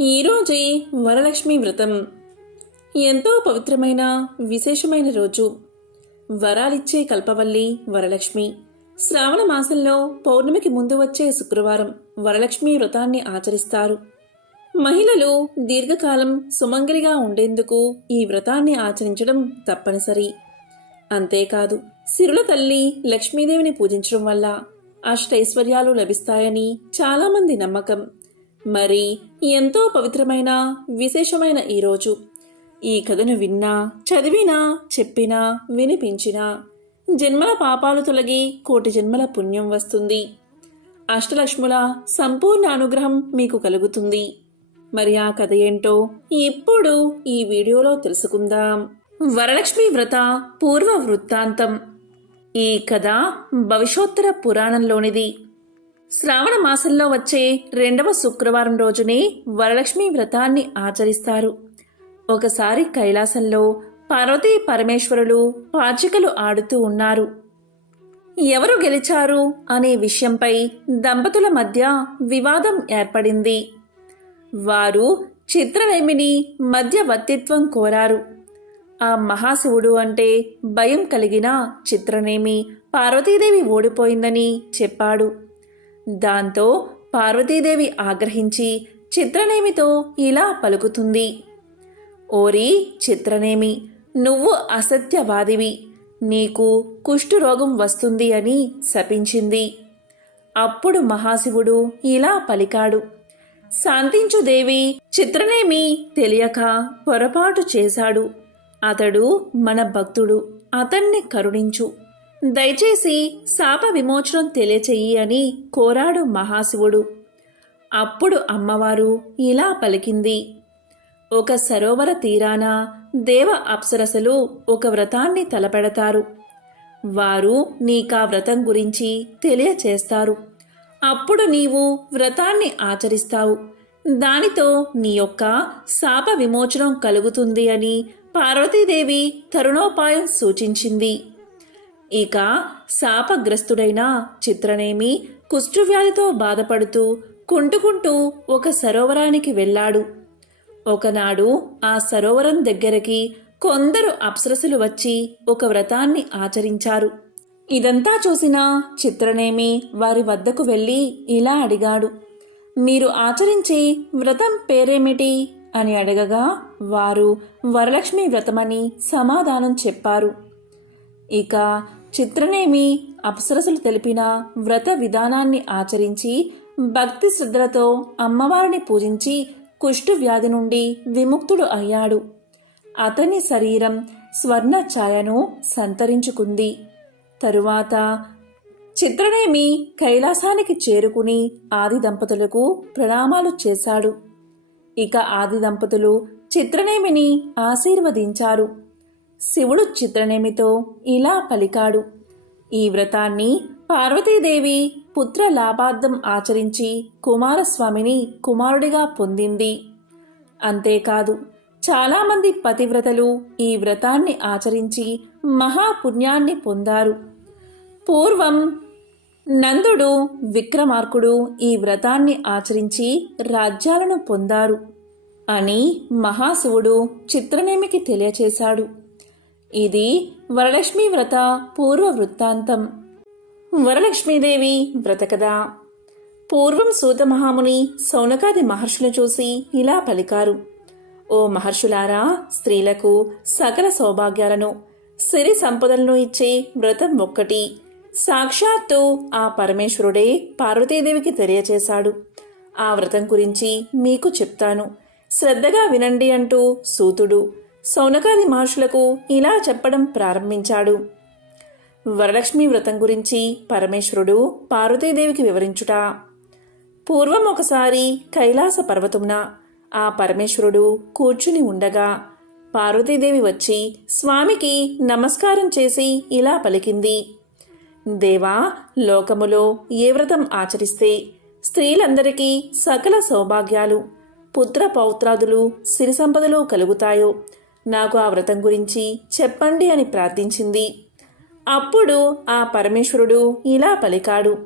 ఈరోజే వరలక్ష్మి వ్రతం. ఎంతో పవిత్రమైన విశేషమైన రోజు. వరాలిచ్చే కల్పవల్లి వరలక్ష్మి. శ్రావణ మాసంలో పౌర్ణమికి ముందు వచ్చే శుక్రవారం వరలక్ష్మి వ్రతాన్ని ఆచరిస్తారు. మహిళలు దీర్ఘకాలం సుమంగలిగా ఉండేందుకు ఈ వ్రతాన్ని ఆచరించడం తప్పనిసరి. అంతేకాదు సిరుల తల్లి లక్ష్మీదేవిని పూజించడం వల్ల అష్టైశ్వర్యాలు లభిస్తాయని చాలామంది నమ్మకం. మరి ఎంతో పవిత్రమైన విశేషమైన ఈరోజు ఈ కథను విన్నా చదివినా చెప్పినా వినిపించినా జన్మల పాపాలు తొలగి కోటి జన్మల పుణ్యం వస్తుంది. అష్టలక్ష్ముల సంపూర్ణ అనుగ్రహం మీకు కలుగుతుంది. మరి ఆ కథ ఏంటో ఇప్పుడు ఈ వీడియోలో తెలుసుకుందాం. వరలక్ష్మి వ్రత పూర్వ వృత్తాంతం. ఈ కథ భవిష్యోత్తర పురాణంలోనిది. శ్రావణ మాసంలో వచ్చే రెండవ శుక్రవారం రోజునే వరలక్ష్మి వ్రతాన్ని ఆచరిస్తారు. ఒకసారి కైలాసంలో పార్వతీ పరమేశ్వరులు పాచికలు ఆడుతూ ఉన్నారు. ఎవరు గెలిచారు అనే విషయంపై దంపతుల మధ్య వివాదం ఏర్పడింది. వారు చిత్రనేమిని మధ్యవర్తిత్వం కోరారు. ఆ మహాశివుడు అంటే భయం కలిగిన చిత్రనేమి పార్వతీదేవి ఓడిపోయిందని చెప్పాడు. దాంతో పార్వతీదేవి ఆగ్రహించి చిత్రనేమితో ఇలా పలుకుతుంది. ఓరి చిత్రనేమి నువ్వు అసత్యవాదివి. నీకు కుష్ఠురోగం వస్తుంది అని శపించింది. అప్పుడు మహాశివుడు ఇలా పలికాడు. శాంతించు దేవి చిత్రనేమి తెలియక పొరపాటు చేశాడు. అతడు మన భక్తుడు అతన్ని కరుణించు. దయచేసి శాప విమోచనం తెలియచేయి అని కోరాడు మహాశివుడు. అప్పుడు అమ్మవారు ఇలా పలికింది. ఒక సరోవర తీరాన దేవ అప్సరసలు ఒక వ్రతాన్ని తలపెడతారు. వారు నీకా వ్రతం గురించి తెలియచేస్తారు. అప్పుడు నీవు వ్రతాన్ని ఆచరిస్తావు. దానితో నీ యొక్క శాప విమోచనం కలుగుతుంది అని పార్వతీదేవి తరుణోపాయం సూచించింది. ఇక శాపగ్రస్తుడైన చిత్రనేమి కుష్ఠవ్యాధితో బాధపడుతూ కుంటుకుంటూ ఒక సరోవరానికి వెళ్ళాడు. ఒకనాడు ఆ సరోవరం దగ్గరికి కొందరు అప్సరసులు వచ్చి ఒక వ్రతాన్ని ఆచరించారు. ఇదంతా చూసిన చిత్రనేమి వారి వద్దకు వెళ్ళి ఇలా అడిగాడు. మీరు ఆచరించే వ్రతం పేరేమిటి? అని అడగగా వారు వరలక్ష్మి వ్రతమని సమాధానం చెప్పారు. ఇక చిత్రనేమి అప్సరసులు తెలిపిన వ్రత విధానాన్ని ఆచరించి భక్తి శ్రద్ధలతో అమ్మవారిని పూజించి కుష్టు వ్యాధి నుండి విముక్తుడు అయ్యాడు. అతని శరీరం స్వర్ణ ఛాయను సంతరించుకుంది. తరువాత చిత్రనేమి కైలాసానికి చేరుకుని ఆది దంపతులకు ప్రణామాలు చేశాడు. ఇక ఆది దంపతులు చిత్రనేమిని ఆశీర్వదించారు. శివుడు చిత్రనేమితో ఇలా పలికాడు. ఈ వ్రతాన్ని పార్వతీదేవి పుత్ర లాభార్థం ఆచరించి కుమారస్వామిని కుమారుడిగా పొందింది. అంతేకాదు చాలామంది పతివ్రతలు ఈ వ్రతాన్ని ఆచరించి మహాపుణ్యాన్ని పొందారు. పూర్వం నందుడు విక్రమార్కుడు ఈ వ్రతాన్ని ఆచరించి రాజ్యాలను పొందారు అని మహాశివుడు చిత్రనేమికి తెలియచేశాడు. ఇది వరలక్ష్మి వ్రత పూర్వ వృత్తాంతం. వరలక్ష్మీదేవి వ్రత కథ. పూర్వం సూత మహాముని సౌనకాది మహర్షులు చూసి ఇలా పలికారు. ఓ మహర్షులారా స్త్రీలకు సకల సౌభాగ్యాలను సిరి సంపదలను ఇచ్చే వ్రతం ఒక్కటి. సాక్షాత్తు ఆ పరమేశ్వరుడే పార్వతీదేవికి తెలియచేశాడు. ఆ వ్రతం గురించి మీకు చెప్తాను. శ్రద్ధగా వినండి అంటూ సూతుడు సౌనకాది మహర్షులకు ఇలా చెప్పడం ప్రారంభించాడు. వరలక్ష్మి వ్రతం గురించి పరమేశ్వరుడు పార్వతీదేవికి వివరించుట. పూర్వం ఒకసారి కైలాస పర్వతమున ఆ పరమేశ్వరుడు కూర్చుని ఉండగా పార్వతీదేవి వచ్చి స్వామికి నమస్కారం చేసి ఇలా పలికింది. దేవా లోకములో ఏ వ్రతం ఆచరిస్తే స్త్రీలందరికీ సకల సౌభాగ్యాలు పుత్ర పౌత్రాదులు సిరి సంపదలు కలుగుతాయో నాకు ఆ వ్రతం గురించి చెప్పండి అని ప్రార్థించింది. అప్పుడు ఆ పరమేశ్వరుడు ఇలా పలికాడు.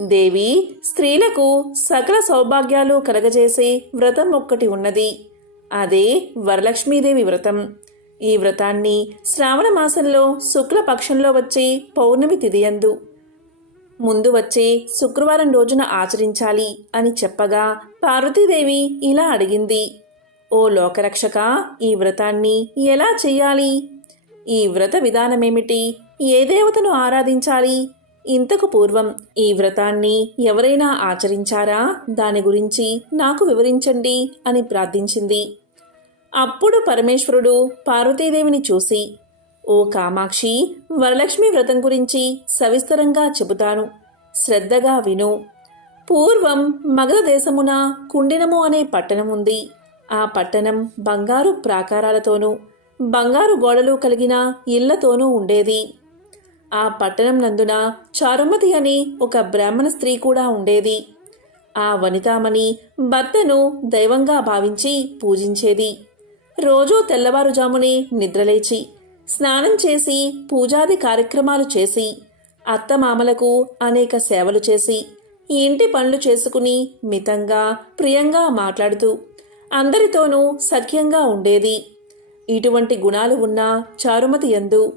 దేవి స్త్రీలకు సకల సౌభాగ్యాలు కలగజేసే వ్రతం ఒక్కటి ఉన్నది. అదే వరలక్ష్మీదేవి వ్రతం. ఈ వ్రతాన్ని శ్రావణ మాసంలో శుక్లపక్షంలో వచ్చే పౌర్ణమి తిథియందు. ముందు వచ్చే శుక్రవారం రోజున ఆచరించాలి అని చెప్పగా పార్వతీదేవి ఇలా అడిగింది. ఓ లోకరక్షక ఈ వ్రతాన్ని ఎలా చెయ్యాలి? ఈ వ్రత విధానమేమిటి? ఏ దేవతను ఆరాధించాలి? ఇంతకు పూర్వం ఈ వ్రతాన్ని ఎవరైనా ఆచరించారా? దాని గురించి నాకు వివరించండి అని ప్రార్థించింది. అప్పుడు పరమేశ్వరుడు పార్వతీదేవిని చూసి ఓ కామాక్షి వరలక్ష్మి వ్రతం గురించి సవిస్తరంగా చెబుతాను. శ్రద్ధగా విను. పూర్వం మగధ దేశమున కుండినము అనే పట్టణం ఉంది ఆ పట్టణం బంగారు ప్రాకారాలతోనూ బంగారు గోడలు కలిగిన ఇళ్ళతోనూ ఉండేది. ఆ పట్టణం నందున చారుమతి అని ఒక బ్రాహ్మణ స్త్రీ కూడా ఉండేది. ఆ వనితామణి భర్తను దైవంగా భావించి పూజించేది. రోజూ తెల్లవారుజామునే నిద్రలేచి స్నానం చేసి పూజాది కార్యక్రమాలు చేసి అత్తమామలకు అనేక సేవలు చేసి ఇంటి పనులు చేసుకుని మితంగా ప్రియంగా మాట్లాడుతూ అందరితోనూ సఖ్యంగా ఉండేది. ఇటువంటి గుణాలు ఉన్న చారుమతి యందు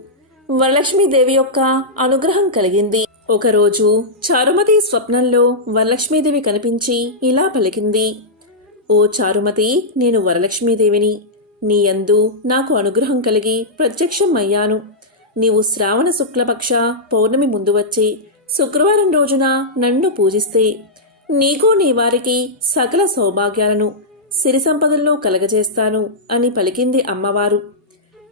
వరలక్ష్మీదేవి యొక్క అనుగ్రహం కలిగింది. ఒకరోజు చారుమతి స్వప్నంలో వరలక్ష్మీదేవి కనిపించి ఇలా పలికింది. ఓ చారుమతి నేను వరలక్ష్మీదేవిని. నీ యందు నాకు అనుగ్రహం కలిగి ప్రత్యక్షం అయ్యాను. నీవు శ్రావణ శుక్లపక్ష పౌర్ణమి ముందు వచ్చి శుక్రవారం రోజున నన్ను పూజిస్తే నీకు నీ వారికి సకల సౌభాగ్యాలను సిరి సంపదలను కలగజేస్తాను అని పలికింది అమ్మవారు.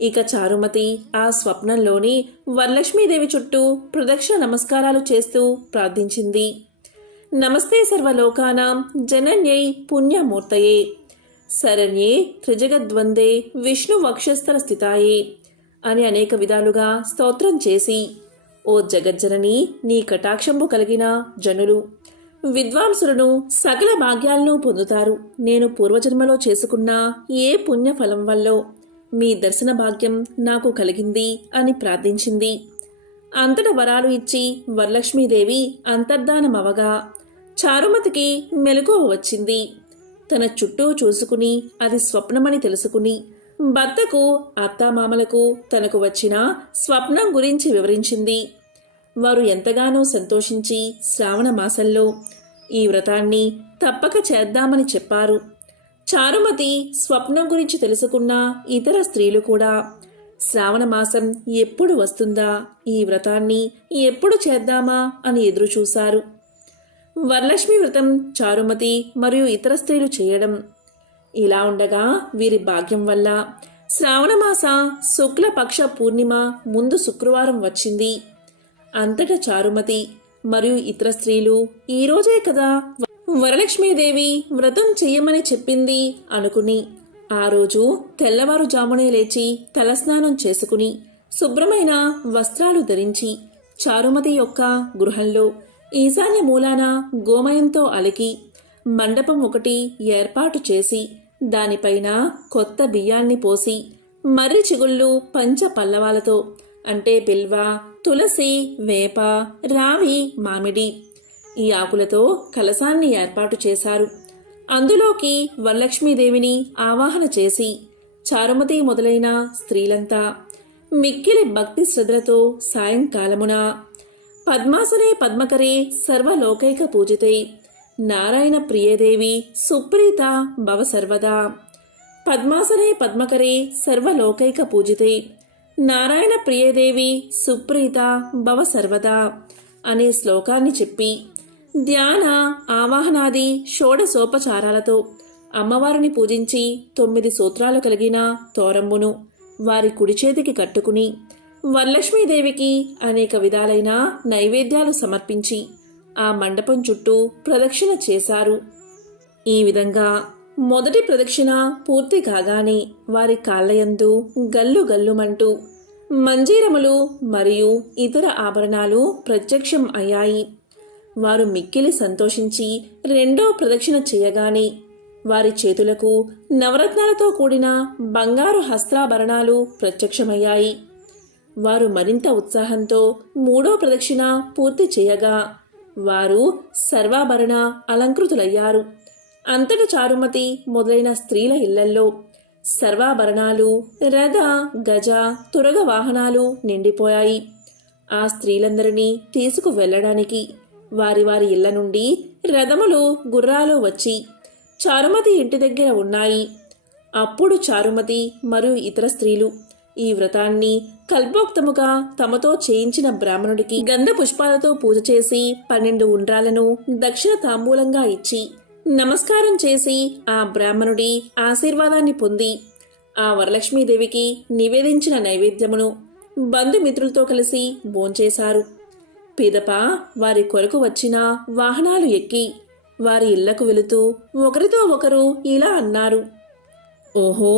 ఇక చారుమతి ఆ స్వప్నంలోని వరలక్ష్మీదేవి చుట్టూ ప్రదక్షిణ నమస్కారాలు చేస్తూ ప్రార్థించింది. నమస్తే సర్వలోకానాం జనన్యై పుణ్యమూర్తయే. శరణ్యే త్రిజగద్వందే విష్ణు వక్షస్థల స్థితాయే అని అనేక విధాలుగా స్తోత్రం చేసి ఓ జగజ్జనని నీ కటాక్షంబు కలిగిన జనులు. విద్వాంసులను సకల భాగ్యాలను పొందుతారు. నేను పూర్వజన్మలో చేసుకున్న ఏ పుణ్యఫలం వల్లో మీ దర్శన భాగ్యం నాకు కలిగింది అని ప్రార్థించింది. అంతట వరాలు ఇచ్చి వరలక్ష్మీదేవి అంతర్ధానమవగా చారుమతికి మెలకువ వచ్చింది. తన చుట్టూ చూసుకుని అది స్వప్నమని తెలుసుకుని భర్తకు అత్తామామలకు తనకు వచ్చిన స్వప్నం గురించి వివరించింది. వారు ఎంతగానో సంతోషించి శ్రావణ మాసంలో ఈ వ్రతాన్ని తప్పక చేద్దామని చెప్పారు. చారుమతి స్వప్నం గురించి తెలుసుకున్న ఇతర స్త్రీలు కూడా శ్రావణ మాసం ఎప్పుడు వస్తుందా ఈ వ్రతాన్ని ఎప్పుడు చేద్దామా అని ఎదురుచూశారు వరలక్ష్మి వ్రతం చారుమతి మరియు ఇతర స్త్రీలు చేయడం ఇలా ఉండగా వీరి భాగ్యం వల్ల శ్రావణమాస శుక్లపక్ష పూర్ణిమ ముందు శుక్రవారం వచ్చింది. అంతటా చారుమతి మరియు ఇతర స్త్రీలు ఈ రోజే కదా వరలక్ష్మీదేవి వ్రతం చెయ్యమని చెప్పింది అనుకుని ఆ రోజు తెల్లవారుజామునే లేచి తలస్నానం చేసుకుని శుభ్రమైన వస్త్రాలు ధరించి చారుమతి యొక్క గృహంలో ఈశాన్య మూలాన గోమయంతో అలికి మండపం ఒకటి ఏర్పాటు చేసి దానిపైన కొత్త బియ్యాన్ని పోసి మర్రి చిగుళ్ళు పంచ పల్లవాలతో అంటే పిల్వా తులసి వేప రావి మామిడి ఈ ఆకులతో కలసాన్ని ఏర్పాటు చేశారు. అందులోకి వరలక్ష్మీదేవిని ఆవాహన చేసి చారుమతి మొదలైన స్త్రీలంతా మిక్కిలి భక్తి శ్రద్ధలతో సాయంకాలమున పద్మాసనే పద్మకరే సర్వలోకైక పూజితే నారాయణ ప్రియదేవి సుప్రీత భవ సర్వదా. పద్మాసనే పద్మకరే సర్వలోకైక పూజితే నారాయణ ప్రియదేవి సుప్రీత భవ సర్వదా అనే శ్లోకాన్ని చెప్పి ధ్యాన ఆవాహనాది షోడసోపచారాలతో అమ్మవారిని పూజించి తొమ్మిది సూత్రాలు కలిగిన తోరంబును వారి కుడి చేతికి కట్టుకుని వరలక్ష్మీదేవికి అనేక విధాలైన నైవేద్యాలు సమర్పించి ఆ మండపం చుట్టూ ప్రదక్షిణ చేశారు. ఈ విధంగా మొదటి ప్రదక్షిణ పూర్తి కాగానే వారి కాళ్ళయందు గల్లు గల్లుమంటూ మంజీరములు మరియు ఇతర ఆభరణాలు ప్రత్యక్షం అయ్యాయి. వారు మిక్కిలి సంతోషించి రెండో ప్రదక్షిణ చేయగానే వారి చేతులకు నవరత్నాలతో కూడిన బంగారు హస్త్రాభరణాలు ప్రత్యక్షమయ్యాయి. వారు మరింత ఉత్సాహంతో మూడో ప్రదక్షిణ పూర్తి చేయగా వారు సర్వాభరణ అలంకృతులయ్యారు. అంతటి చారుమతి మొదలైన స్త్రీల ఇళ్ళల్లో సర్వాభరణాలు రథ గజ తురగ వాహనాలు నిండిపోయాయి. ఆ స్త్రీలందరినీ తీసుకు వెళ్ళడానికి వారి వారి ఇళ్ళ నుండి రథములు గుర్రాలు వచ్చి చారుమతి ఇంటి దగ్గర ఉన్నాయి. అప్పుడు చారుమతి మరియు ఇతర స్త్రీలు ఈ వ్రతాన్ని కల్పోక్తముగా తమతో చేయించిన బ్రాహ్మణుడికి గంధ పుష్పాలతో పూజ చేసి పన్నెండు ఉండ్రాలను దక్షిణ తాంబూలంగా ఇచ్చి నమస్కారం చేసి ఆ బ్రాహ్మణుడి ఆశీర్వాదాన్ని పొంది ఆ వరలక్ష్మీదేవికి నివేదించిన నైవేద్యమును బంధుమిత్రులతో కలిసి భోంచేశారు. పిదప వారి కొరకు వచ్చిన వాహనాలు ఎక్కి వారి ఇళ్ళకు వెళుతూ ఒకరితో ఒకరు ఇలా అన్నారు. ఓహో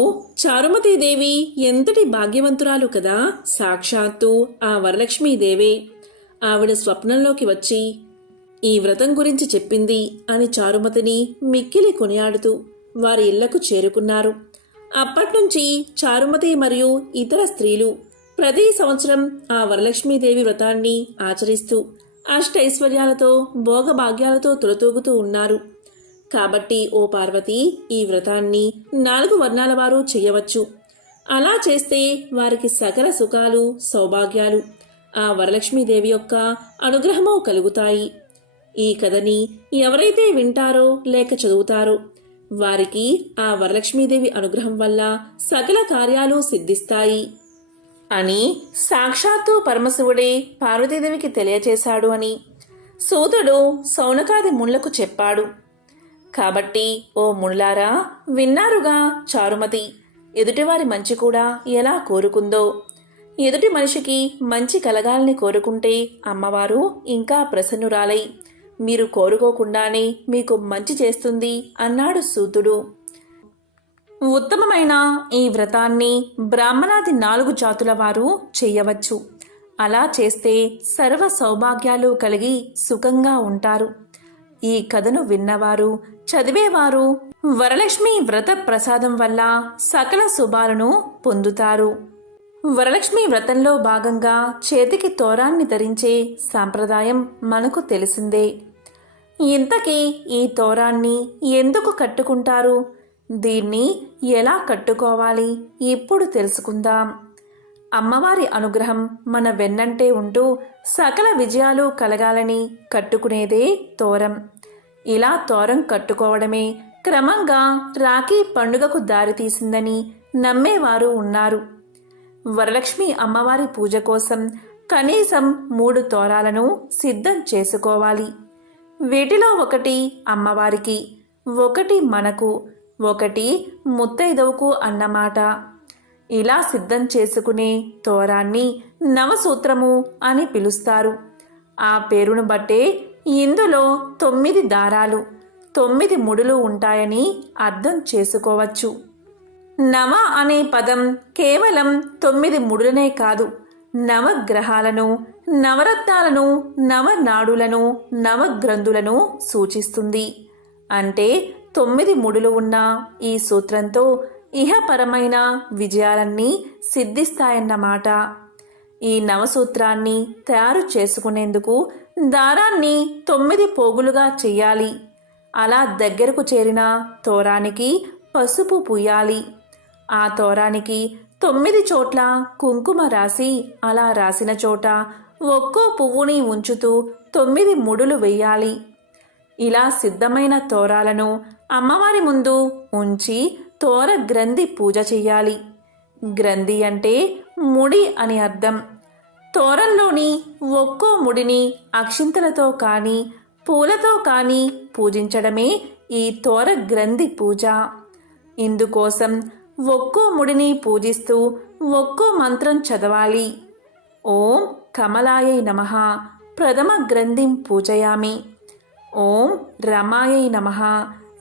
చారుమతీదేవి ఎంతటి భాగ్యవంతురాలు కదా! సాక్షాత్తు ఆ వరలక్ష్మీదేవే. ఆవిడ స్వప్నంలోకి వచ్చి ఈ వ్రతం గురించి చెప్పింది అని చారుమతిని మిక్కిలి కొనియాడుతూ వారి ఇళ్ళకు చేరుకున్నారు. అప్పట్నుంచి చారుమతి మరియు ఇతర స్త్రీలు ప్రతి సంవత్సరం ఆ వరలక్ష్మీదేవి వ్రతాన్ని ఆచరిస్తూ అష్టైశ్వర్యాలతో భోగభాగ్యాలతో తులతూగుతూ ఉన్నారు. కాబట్టి ఓ పార్వతి ఈ వ్రతాన్ని నాలుగు వర్ణాల వారు చేయవచ్చు. అలా చేస్తే వారికి సకల సుఖాలు సౌభాగ్యాలు ఆ వరలక్ష్మీదేవి యొక్క అనుగ్రహము కలుగుతాయి. ఈ కథని ఎవరైతే వింటారో లేక చదువుతారో వారికి ఆ వరలక్ష్మీదేవి అనుగ్రహం వల్ల సకల కార్యాలు సిద్ధిస్తాయి అని సాక్షాత్తు పరమశివుడే పార్వతీదేవికి తెలియచేశాడు అని సూతుడు సౌనకాది ముళ్ళకు చెప్పాడు. కాబట్టి ఓ మునులారా విన్నారుగా చారుమతి ఎదుటివారి మంచి కూడా ఎలా కోరుకుందో? ఎదుటి మనిషికి మంచి కలగాలని కోరుకుంటే అమ్మవారు ఇంకా ప్రసన్నురాలై మీరు కోరుకోకుండానే మీకు మంచి చేస్తుంది అన్నాడు సూతుడు. ఉత్తమమైన ఈ వ్రతాన్ని బ్రాహ్మణాది నాలుగు జాతుల వారు చేయవచ్చు. అలా చేస్తే సర్వ సౌభాగ్యాలు కలిగి సుఖంగా ఉంటారు. ఈ కథను విన్నవారు చదివేవారు వరలక్ష్మి వ్రత ప్రసాదం వల్ల సకల శుభాలను పొందుతారు. వరలక్ష్మి వ్రతంలో భాగంగా చేతికి తోరాన్ని ధరించే సాంప్రదాయం మనకు తెలిసిందే. ఇంతకీ ఈ తోరాన్ని ఎందుకు కట్టుకుంటారు? దీన్ని ఎలా కట్టుకోవాలి? ఇప్పుడు తెలుసుకుందాం. అమ్మవారి అనుగ్రహం మన వెన్నంటే ఉంటూ సకల విజయాలు కలగాలని కట్టుకునేదే తోరం. ఇలా తోరం కట్టుకోవడమే క్రమంగా రాఖీ పండుగకు దారితీసిందని నమ్మేవారు ఉన్నారు. వరలక్ష్మి అమ్మవారి పూజ కోసం కనీసం మూడు తోరాలను సిద్ధం చేసుకోవాలి. వీటిలో ఒకటి అమ్మవారికి ఒకటి మనకు ఒకటి ముత్తైదవుకు అన్నమాట. ఇలా సిద్ధం చేసుకునే తోరాన్ని నవసూత్రము అని పిలుస్తారు. ఆ పేరును బట్టే ఇందులో తొమ్మిది దారాలు తొమ్మిది ముడులు ఉంటాయని అర్థం చేసుకోవచ్చు. నవ అనే పదం కేవలం తొమ్మిది ముడులనే కాదు. నవగ్రహాలను నవరత్నాలను నవనాడులను నవగ్రంథులను సూచిస్తుంది. అంటే తొమ్మిది ముడులు ఉన్న ఈ సూత్రంతో ఇహపరమైన విజయాలన్నీ సిద్ధిస్తాయన్నమాట. ఈ నవసూత్రాన్ని తయారు చేసుకునేందుకు దారాన్ని తొమ్మిది పోగులుగా చెయ్యాలి. అలా దగ్గరకు చేరిన తోరానికి పసుపు పూయాలి. ఆ తోరానికి తొమ్మిది చోట్ల కుంకుమ రాసి అలా రాసిన చోట ఒక్కో పువ్వుని ఉంచుతూ తొమ్మిది ముడులు వెయ్యాలి. ఇలా సిద్ధమైన తోరాలను అమ్మవారి ముందు ఉంచి తోర గ్రంథి పూజ చెయ్యాలి. గ్రంథి అంటే ముడి అని అర్థం. తోరంలోని ఒక్కో ముడిని అక్షింతలతో కానీ పూలతో కానీ పూజించడమే ఈ తోర గ్రంథి పూజ. ఇందుకోసం ఒక్కో ముడిని పూజిస్తూ ఒక్కో మంత్రం చదవాలి. ఓం కమలాయై నమ. ప్రథమ గ్రంథిం పూజయామి. ఓం రమాయై నమ.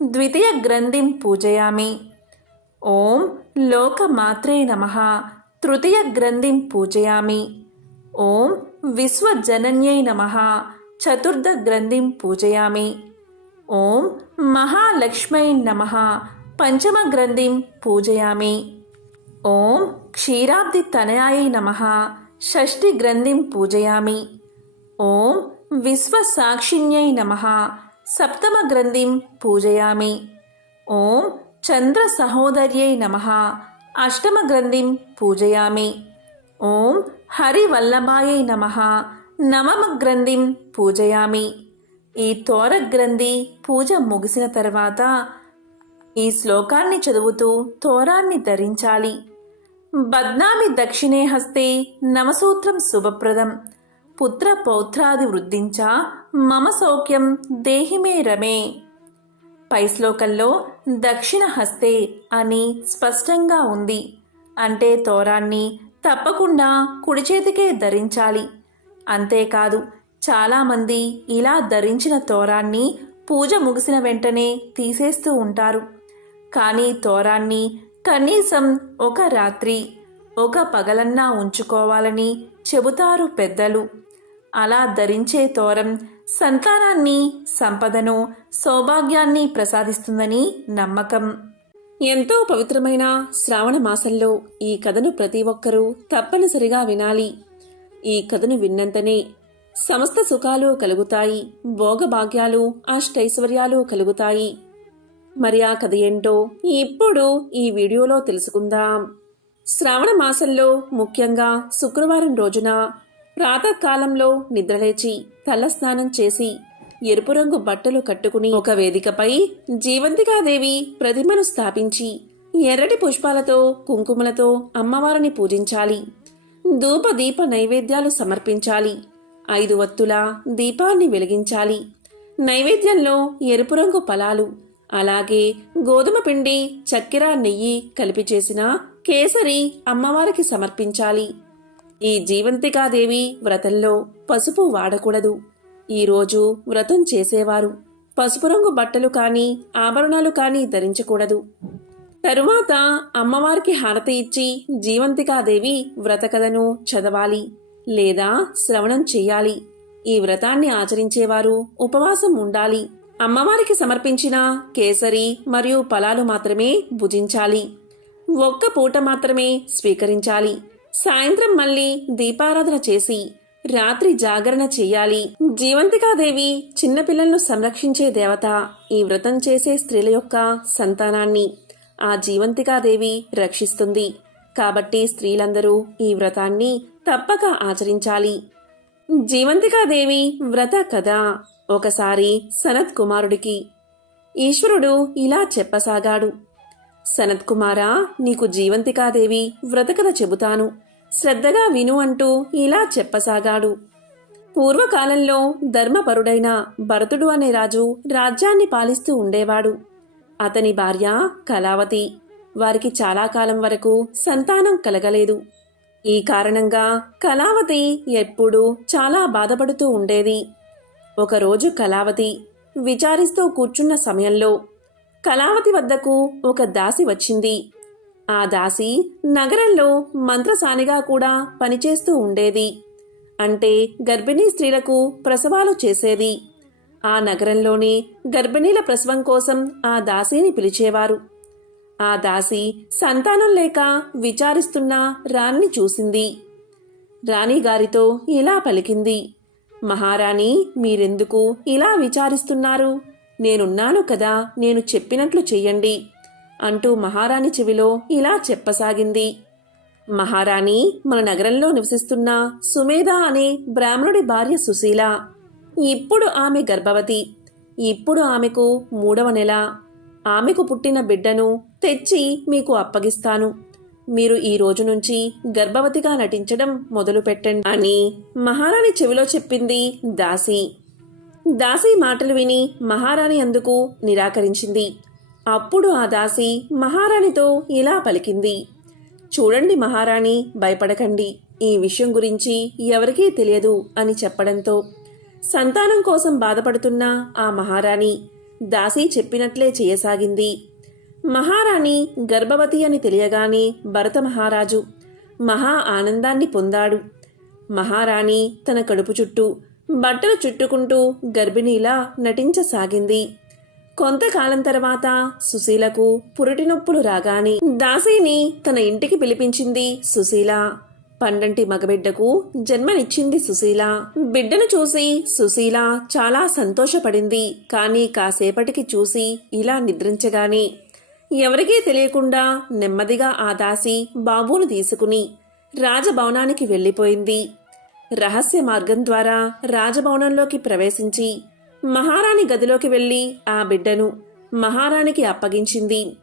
ద్వితీయ గ్రంథిం పూజయామి. ఓం లోకమాత్రే నమ. తృతీయ గ్రంథిం పూజయామి. ఓం విశ్వజనన్యై నమ. చతుర్థ గ్రంథిం పూజయామి. ఓం మహాలక్ష్మై నమ. పంచమ గ్రంథిం పూజయామి. ఓం క్షీరాబ్ది తనయాయ నమ. షష్ఠి గ్రంథిం పూజయామి. ఓం విశ్వసాక్షిణ్యై నమ. సప్తమ గ్రంథిం పూజయామి. ఓం చంద్ర సహోదర్యై నమ. అష్టమ గ్రంథిం పూజయామి. ఓం హరివల్లభాయై నమ. నవమ గ్రంథిం పూజయామి. ఈ తోర గ్రంథి పూజ ముగిసిన తర్వాత ఈ శ్లోకాన్ని చదువుతూ తోరాన్ని ధరించాలి. బద్నామి దక్షిణే హస్తే నవసూత్రం శుభప్రదం. పుత్ర పౌత్రాది వృద్ధించ మమ సౌఖ్యం దేహిమే రమే. పై శ్లోకంలో దక్షిణ హస్తే అని స్పష్టంగా ఉంది. అంటే తోరాన్ని తప్పకుండా కుడి చేతికే ధరించాలి. అంతేకాదు చాలామంది ఇలా ధరించిన తోరాన్ని పూజ ముగిసిన వెంటనే తీసేస్తూ ఉంటారు. కానీ తోరాన్ని కనీసం ఒక రాత్రి ఒక పగలన్నా ఉంచుకోవాలని చెబుతారు పెద్దలు. అలా ధరించే తోరం సంతానాన్ని సంపదను సౌభాగ్యాన్ని ప్రసాదిస్తుందని నమ్మకం. ఎంతో పవిత్రమైన శ్రావణ మాసంలో ఈ కథను ప్రతి ఒక్కరూ తప్పనిసరిగా వినాలి. ఈ కథను విన్నంతనే సమస్త సుఖాలు కలుగుతాయి భోగభాగ్యాలు అష్టైశ్వర్యాలు కలుగుతాయి. మరి ఆ కథ ఏంటో ఇప్పుడు ఈ వీడియోలో తెలుసుకుందాం. శ్రావణ మాసంలో ముఖ్యంగా శుక్రవారం రోజున ప్రాతకాలంలో నిద్రలేచి తలస్నానం చేసి ఎరుపు రంగు బట్టలు కట్టుకుని ఒక వేదికపై జీవంతికాదేవి ప్రతిమను స్థాపించి ఎర్రటి పుష్పాలతో కుంకుమలతో అమ్మవారిని పూజించాలి. ధూప దీప నైవేద్యాలు సమర్పించాలి. ఐదు వత్తుల దీపాన్ని వెలిగించాలి. నైవేద్యంలో ఎరుపు రంగు ఫలాలు అలాగే గోధుమ పిండి చక్కెర నెయ్యి కలిపి చేసిన కేసరి అమ్మవారికి సమర్పించాలి. ఈ జీవంతికాదేవి వ్రతంలో పసుపు వాడకూడదు. ఈరోజు వ్రతం చేసేవారు. పసుపు రంగు బట్టలు కానీ ఆభరణాలు కానీ ధరించకూడదు. తరువాత అమ్మవారికి హారతి ఇచ్చి జీవంతికాదేవి వ్రత కథను చదవాలి లేదా శ్రవణం చెయ్యాలి ఈ వ్రతాన్ని ఆచరించేవారు ఉపవాసం ఉండాలి. అమ్మవారికి సమర్పించిన కేసరి మరియు ఫలాలు మాత్రమే భుజించాలి. ఒక్క పూట మాత్రమే స్వీకరించాలి. సాయంత్రం మళ్ళీ దీపారాధన చేసి రాత్రి జాగరణ చెయ్యాలి జీవంతికాదేవి చిన్నపిల్లలను సంరక్షించే దేవత ఈ వ్రతం చేసే స్త్రీల యొక్క సంతానాన్ని ఆ జీవంతికాదేవి రక్షిస్తుంది. కాబట్టి స్త్రీలందరూ ఈ వ్రతాన్ని తప్పక ఆచరించాలి. జీవంతికాదేవి వ్రత కథ ఒకసారి సనత్ కుమారుడికి. ఈశ్వరుడు ఇలా చెప్పసాగాడు. సనత్ కుమారా నీకు జీవంతికాదేవి వ్రతకథ చెబుతాను. శ్రద్ధగా విను అంటూ ఇలా చెప్పసాగాడు. పూర్వకాలంలో ధర్మపరుడైన భరతుడు అనే రాజు రాజ్యాన్ని పాలిస్తూ ఉండేవాడు. అతని భార్య కళావతి. వారికి చాలా కాలం వరకు సంతానం కలగలేదు. ఈ కారణంగా కళావతి ఎప్పుడూ చాలా బాధపడుతూ ఉండేది. ఒకరోజు కళావతి విచారిస్తూ కూర్చున్న సమయంలో కళావతి వద్దకు ఒక దాసి వచ్చింది. ఆ దాసి నగరంలో మంత్రసానిగా కూడా పనిచేస్తూ ఉండేది. అంటే గర్భిణీ స్త్రీలకు ప్రసవాలు చేసేది. ఆ నగరంలోని గర్భిణీల ప్రసవం కోసం ఆ దాసిని పిలిచేవారు. ఆ దాసి సంతానం లేక విచారిస్తున్న రాణిని చూసింది. రాణిగారితో ఇలా పలికింది మహారాణి మీరెందుకు ఇలా విచారిస్తున్నారు? నేనున్నాను కదా నేను చెప్పినట్లు చెయ్యండి అంటూ మహారాణి చెవిలో ఇలా చెప్పసాగింది. మహారాణి మన నగరంలో నివసిస్తున్న సుమేధ అనే బ్రాహ్మణుడి భార్య సుశీల. ఇప్పుడు ఆమె గర్భవతి. ఇప్పుడు ఆమెకు మూడవ నెల. ఆమెకు పుట్టిన బిడ్డను తెచ్చి మీకు అప్పగిస్తాను. మీరు ఈ రోజు నుంచి గర్భవతిగా నటించడం మొదలుపెట్టండి అని మహారాణి చెవిలో చెప్పింది దాసి. దాసి మాటలు విని మహారాణి అందుకు నిరాకరించింది. అప్పుడు ఆ దాసి మహారాణితో ఇలా పలికింది. చూడండి మహారాణి భయపడకండి. ఈ విషయం గురించి ఎవరికీ తెలియదు అని చెప్పడంతో. సంతానం కోసం బాధపడుతున్న ఆ మహారాణి దాసి చెప్పినట్లే చేయసాగింది. మహారాణి గర్భవతి అని తెలియగానే భరత మహారాజు మహా ఆనందాన్ని పొందాడు. మహారాణి తన కడుపు చుట్టూ బట్టలు చుట్టుకుంటూ గర్భిణీలా నటించసాగింది. కొంతకాలం తర్వాత సుశీలకు పురిటి నొప్పులు రాగానే దాసీని తన ఇంటికి పిలిపించింది సుశీల. పండంటి మగబిడ్డకు జన్మనిచ్చింది సుశీల. బిడ్డను చూసి సుశీల చాలా సంతోషపడింది. కానీ కాసేపటికి చూసి ఇలా నిద్రించగానే ఎవరికీ తెలియకుండా నెమ్మదిగా ఆ దాసి బాబును తీసుకుని రాజభవనానికి వెళ్ళిపోయింది. రహస్య మార్గం ద్వారా రాజభవనంలోకి ప్రవేశించి మహారాణి గదిలోకి వెళ్ళి ఆ బిడ్డను మహారాణికి అప్పగించింది.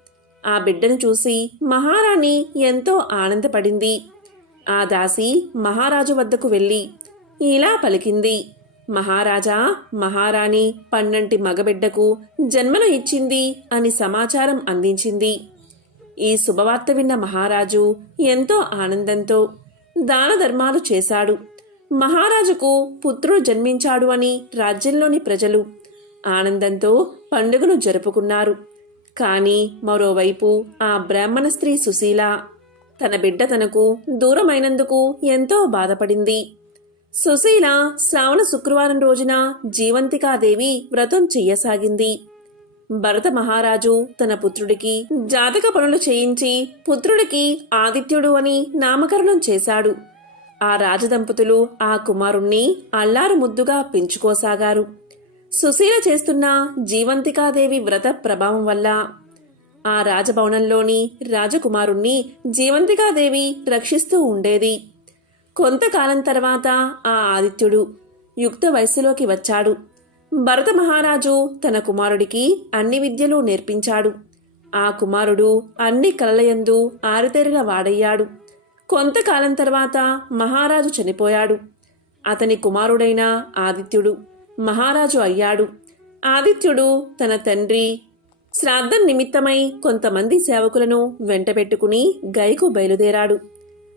ఆ బిడ్డను చూసి మహారాణి ఎంతో ఆనందపడింది. ఆ దాసి మహారాజు వద్దకు వెళ్ళి ఇలా పలికింది. మహారాజా మహారాణి పన్నంటి మగబిడ్డకు జన్మను ఇచ్చింది అని సమాచారం అందించింది. ఈ శుభవార్త విన్న మహారాజు ఎంతో ఆనందంతో దాన ధర్మాలు చేశాడు. మహారాజుకు పుత్రుడు జన్మించాడు అని రాజ్యంలోని ప్రజలు ఆనందంతో పండుగను జరుపుకున్నారు. కానీ మరోవైపు ఆ బ్రాహ్మణ స్త్రీ సుశీల తన బిడ్డ తనకు దూరమైనందుకు ఎంతో బాధపడింది. సుశీల శ్రావణ శుక్రవారం రోజున జీవంతికాదేవి వ్రతం చెయ్యసాగింది. భరత మహారాజు తన పుత్రుడికి జాతక పనులు చేయించి పుత్రుడికి ఆదిత్యుడు అని నామకరణం చేశాడు. ఆ రాజదంపతులు ఆ కుమారుణ్ణి అల్లారు ముద్దుగా పెంచుకోసాగారు. సుశీల చేస్తున్న జీవంతికాదేవి వ్రత ప్రభావం వల్ల ఆ రాజభవనంలోని రాజకుమారుణ్ణి జీవంతికాదేవి రక్షిస్తూ ఉండేది. కొంతకాలం తర్వాత ఆ ఆదిత్యుడు యుక్త వయస్సులోకి వచ్చాడు. భరత మహారాజు తన కుమారుడికి అన్ని విద్యలు నేర్పించాడు. ఆ కుమారుడు అన్ని కలలయందు ఆరితేరిన వాడయ్యాడు. కొంతకాలం తర్వాత మహారాజు చనిపోయాడు. అతని కుమారుడైన ఆదిత్యుడు మహారాజు అయ్యాడు. ఆదిత్యుడు తన తండ్రి శ్రాద్ధం నిమిత్తమై కొంతమంది సేవకులను వెంటబెట్టుకుని గైకు బయలుదేరాడు.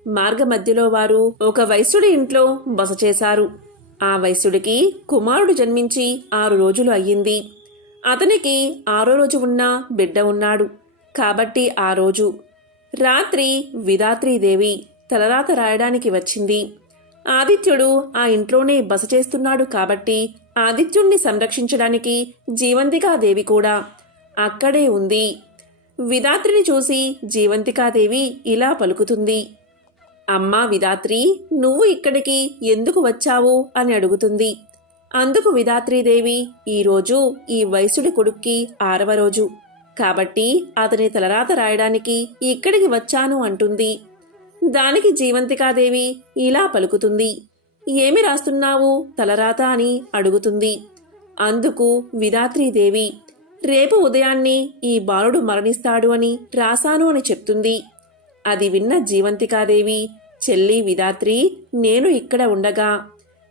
మార్గమధ్యలో వారు ఒక వైశ్యుడి ఇంట్లో బస చేశారు. ఆ వైశ్యుడికి కుమారుడు జన్మించి ఆరు రోజులు అయ్యింది. అతనికి ఆరో రోజు ఉన్న బిడ్డ ఉన్నాడు. కాబట్టి ఆ రోజు రాత్రి విధాత్రీదేవి తలరాత రాయడానికి వచ్చింది. ఆదిత్యుడు ఆ ఇంట్లోనే బస చేస్తున్నాడు కాబట్టి ఆదిత్యుణ్ణి సంరక్షించడానికి జీవంతికాదేవి కూడా అక్కడే ఉంది. విధాత్రిని చూసి జీవంతికాదేవి ఇలా పలుకుతుంది. అమ్మా విధాత్రి నువ్వు ఇక్కడికి ఎందుకు వచ్చావు? అని అడుగుతుంది. అందుకు విధాత్రీదేవి ఈరోజు ఈ వైశ్యుడి కొడుక్కి ఆరవ రోజు. కాబట్టి అతని తలరాత రాయడానికి ఇక్కడికి వచ్చాను అంటుంది. దానికి జీవంతికాదేవి ఇలా పలుకుతుంది. ఏమి రాస్తున్నావు తలరాత అని అడుగుతుంది. అందుకు విధాత్రీదేవి రేపు ఉదయాన్నే ఈ బాలుడు మరణిస్తాడు అని రాశాను అని చెప్తుంది. అది విన్న జీవంతికాదేవి చెల్లి విధాత్రి నేను ఇక్కడ ఉండగా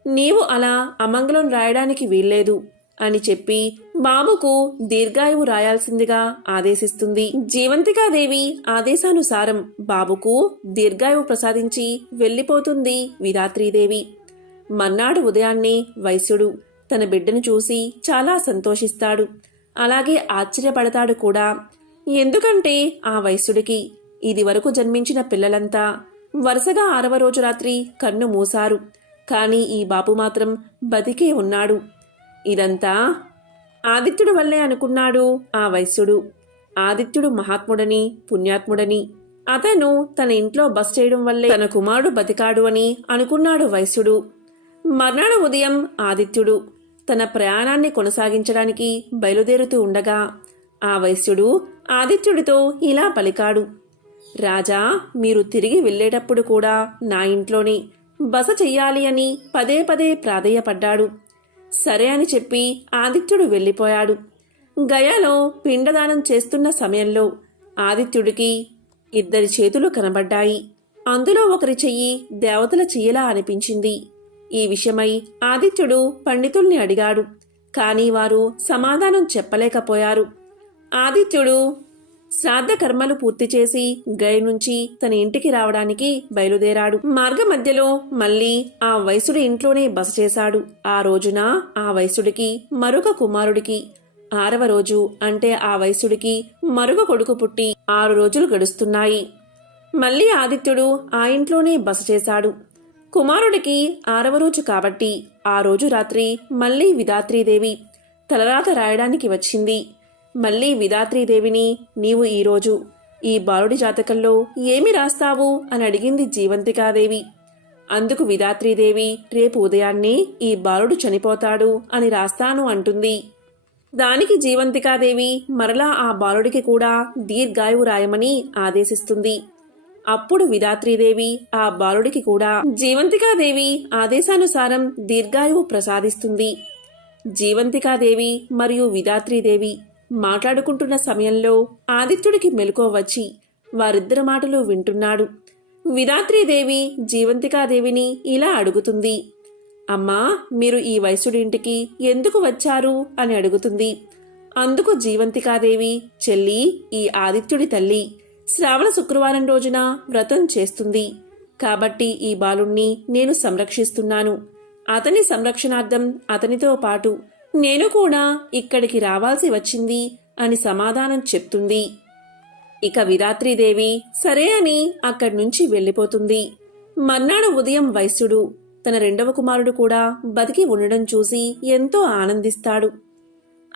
నీవు అలా అమంగళం రాయడానికి వీల్లేదు అని చెప్పి బాబుకు దీర్ఘాయువు రాయాల్సిందిగా ఆదేశిస్తుంది. జీవంతికాదేవి ఆదేశానుసారం బాబుకు దీర్ఘాయువు ప్రసాదించి వెళ్ళిపోతుంది విధాత్రీదేవి. మర్నాడు ఉదయాన్నే వైశ్యుడు తన బిడ్డను చూసి చాలా సంతోషిస్తాడు. అలాగే ఆశ్చర్యపడతాడు కూడా. ఎందుకంటే ఆ వైశ్యుడికి ఇది వరకు జన్మించిన పిల్లలంతా వరుసగా ఆరవ రోజు రాత్రి కన్ను మూశారు. కానీ ఈ బాబు మాత్రం బతికే ఉన్నాడు. ఇదంతా ఆదిత్యుడు వల్లే అనుకున్నాడు ఆ వైశ్యుడు ఆదిత్యుడు మహాత్ముడని పుణ్యాత్ముడని. అతను తన ఇంట్లో బస్ చేయడం వల్లే తన కుమారుడు బతికాడు అని అనుకున్నాడు వైశ్యుడు మర్నాడు ఉదయం ఆదిత్యుడు తన ప్రయాణాన్ని కొనసాగించడానికి బయలుదేరుతూ ఉండగా ఆ వైశ్యుడు ఆదిత్యుడితో ఇలా పలికాడు. రాజా మీరు తిరిగి వెళ్ళేటప్పుడు కూడా నా ఇంట్లోనే బస చెయ్యాలి అని పదే పదే ప్రాధేయపడ్డాడు. సరే అని చెప్పి ఆదిత్యుడు వెళ్ళిపోయాడు. గయాలో పిండదానం చేస్తున్న సమయంలో ఆదిత్యుడికి ఇద్దరి చేతులు కనబడ్డాయి. అందులో ఒకరి చెయ్యి దేవతల చెయ్యలా అనిపించింది. ఈ విషయమై ఆదిత్యుడు పండితుల్ని అడిగాడు. కానీ వారు సమాధానం చెప్పలేకపోయారు. ఆదిత్యుడు శ్రాద్ధ కర్మలు పూర్తి చేసి గై నుంచి తన ఇంటికి రావడానికి బయలుదేరాడు. మార్గ మధ్యలో మళ్ళీ ఆ వైశ్యుడి ఇంట్లోనే బస చేశాడు. ఆ రోజున ఆ వయసుడికి మరొక కుమారుడికి ఆరవ రోజు అంటే ఆ వయసుడికి మరొక కొడుకు పుట్టి ఆరు రోజులు గడుస్తున్నాయి. మళ్ళీ ఆదిత్యుడు ఆ ఇంట్లోనే బస చేశాడు. కుమారుడికి ఆరవ రోజు కాబట్టి ఆ రోజు రాత్రి మళ్ళీ విధాత్రీదేవి తలరాత రాయడానికి వచ్చింది. మళ్ళీ విధాత్రీదేవిని నీవు ఈరోజు ఈ బాలుడి జాతకంలో ఏమి రాస్తావు అని అడిగింది జీవంతికాదేవి. అందుకు విధాత్రీదేవి రేపు ఉదయాన్నే ఈ బాలుడు చనిపోతాడు అని రాస్తాను అంటుంది. దానికి జీవంతికాదేవి మరలా ఆ బాలుడికి కూడా దీర్ఘాయువు రాయమని ఆదేశిస్తుంది. అప్పుడు విధాత్రీదేవి ఆ బాలుడికి కూడా జీవంతికాదేవి ఆదేశానుసారం దీర్ఘాయువు ప్రసాదిస్తుంది. జీవంతికాదేవి మరియు విధాత్రీదేవి మాట్లాడుకుంటున్న సమయంలో ఆదిత్యుడికి మెలకువ వచ్చి వారిద్దరి మాటలు వింటున్నాడు. విధాత్రీదేవి జీవంతికాదేవిని ఇలా అడుగుతుంది. అమ్మా మీరు ఈ వయసుడింటికి ఎందుకు వచ్చారు? అని అడుగుతుంది. అందుకు జీవంతికాదేవి చెల్లి ఈ ఆదిత్యుడి తల్లి శ్రావణ శుక్రవారం రోజున వ్రతం చేస్తుంది. కాబట్టి ఈ బాలుణ్ణి నేను సంరక్షిస్తున్నాను. అతని సంరక్షణార్థం అతనితో పాటు నేను కూడా ఇక్కడికి రావాల్సి వచ్చింది అని సమాధానం చెప్తుంది. ఇక విరాత్రిదేవి సరే అని అక్కడి నుంచి వెళ్ళిపోతుంది. మర్నాడు ఉదయం వైశ్యుడు తన రెండవ కుమారుడు కూడా బతికి ఉండడం చూసి ఎంతో ఆనందిస్తాడు.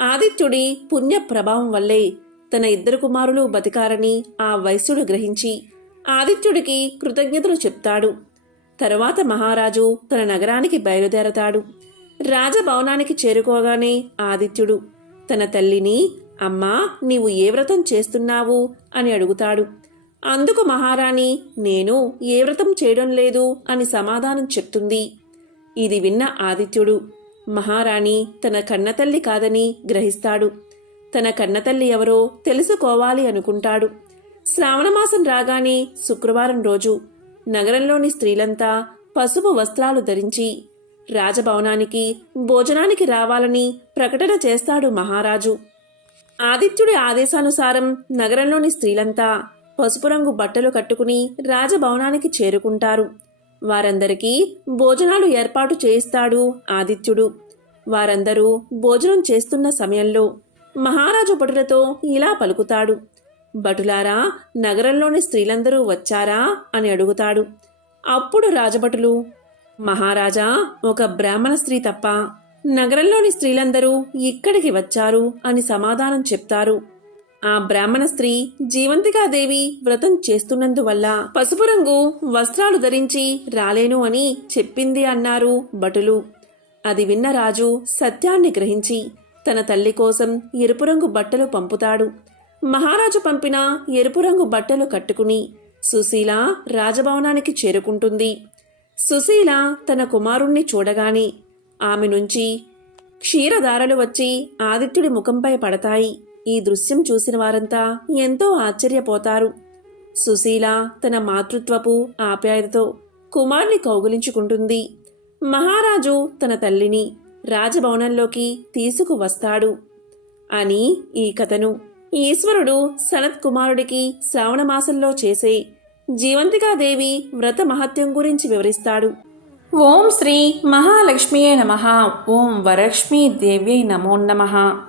ఆదిత్యుడి పుణ్య ప్రభావం వల్లే తన ఇద్దరు కుమారులు బతికారని ఆ వైశ్యుడు గ్రహించి ఆదిత్యుడికి కృతజ్ఞతలు చెప్తాడు. తరువాత మహారాజు తన నగరానికి బయలుదేరతాడు. రాజభవనానికి చేరుకోగానే ఆదిత్యుడు తన తల్లిని అమ్మా నీవు ఏ వ్రతం చేస్తున్నావు? అని అడుగుతాడు. అందుకు మహారాణి నేను ఏ వ్రతం చేయడం లేదు అని సమాధానం చెప్తుంది. ఇది విన్న ఆదిత్యుడు మహారాణి తన కన్నతల్లి కాదని గ్రహిస్తాడు. తన కన్నతల్లి ఎవరో తెలుసుకోవాలి అనుకుంటాడు. శ్రావణమాసం రాగానే శుక్రవారం రోజు నగరంలోని స్త్రీలంతా పసుపు వస్త్రాలు ధరించి రాజభవనానికి భోజనానికి రావాలని ప్రకటన చేస్తాడు మహారాజు. ఆదిత్యుడి ఆదేశానుసారం నగరంలోని స్త్రీలంతా పసుపు రంగు బట్టలు కట్టుకుని రాజభవనానికి చేరుకుంటారు. వారందరికీ భోజనాలు ఏర్పాటు చేయిస్తాడు ఆదిత్యుడు. వారందరూ భోజనం చేస్తున్న సమయంలో మహారాజు భటులతో ఇలా పలుకుతాడు. భటులారా నగరంలోని స్త్రీలందరూ వచ్చారా? అని అడుగుతాడు. అప్పుడు రాజభటులు మహారాజా ఒక బ్రాహ్మణ స్త్రీ తప్ప నగరంలోని స్త్రీలందరూ ఇక్కడికి వచ్చారు అని సమాధానం చెప్తారు. ఆ బ్రాహ్మణ స్త్రీ జీవంతికాదేవి వ్రతం చేస్తున్నందువల్ల పసుపు రంగు వస్త్రాలు ధరించి రాలేను అని చెప్పింది అన్నారు భటులు. అది విన్న రాజు సత్యాన్ని గ్రహించి తన తల్లి కోసం ఎరుపు రంగు బట్టలు పంపుతాడు. మహారాజు పంపిన ఎరుపు రంగు బట్టలు కట్టుకుని సుశీల రాజభవనానికి చేరుకుంటుంది. సుశీల తన కుమారుణ్ణి చూడగానే ఆమె నుంచి క్షీరధారలు వచ్చి ఆదిత్యుడి ముఖంపై పడతాయి. ఈ దృశ్యం చూసిన వారంతా ఎంతో ఆశ్చర్యపోతారు. సుశీల తన మాతృత్వపు ఆప్యాయతతో కుమార్ని కౌగులించుకుంటుంది. మహారాజు తన తల్లిని రాజభవనంలోకి తీసుకువస్తాడు అని ఈ కథను ఈశ్వరుడు సనత్ కుమారుడికి శ్రావణమాసంలో చేసే జీవంతికాదేవి వ్రత మహత్యం గురించి వివరిస్తాడు. ఓం శ్రీ మహాలక్ష్మియే నమ. ఓం వరలక్ష్మీ దేవ్యై నమో నమః.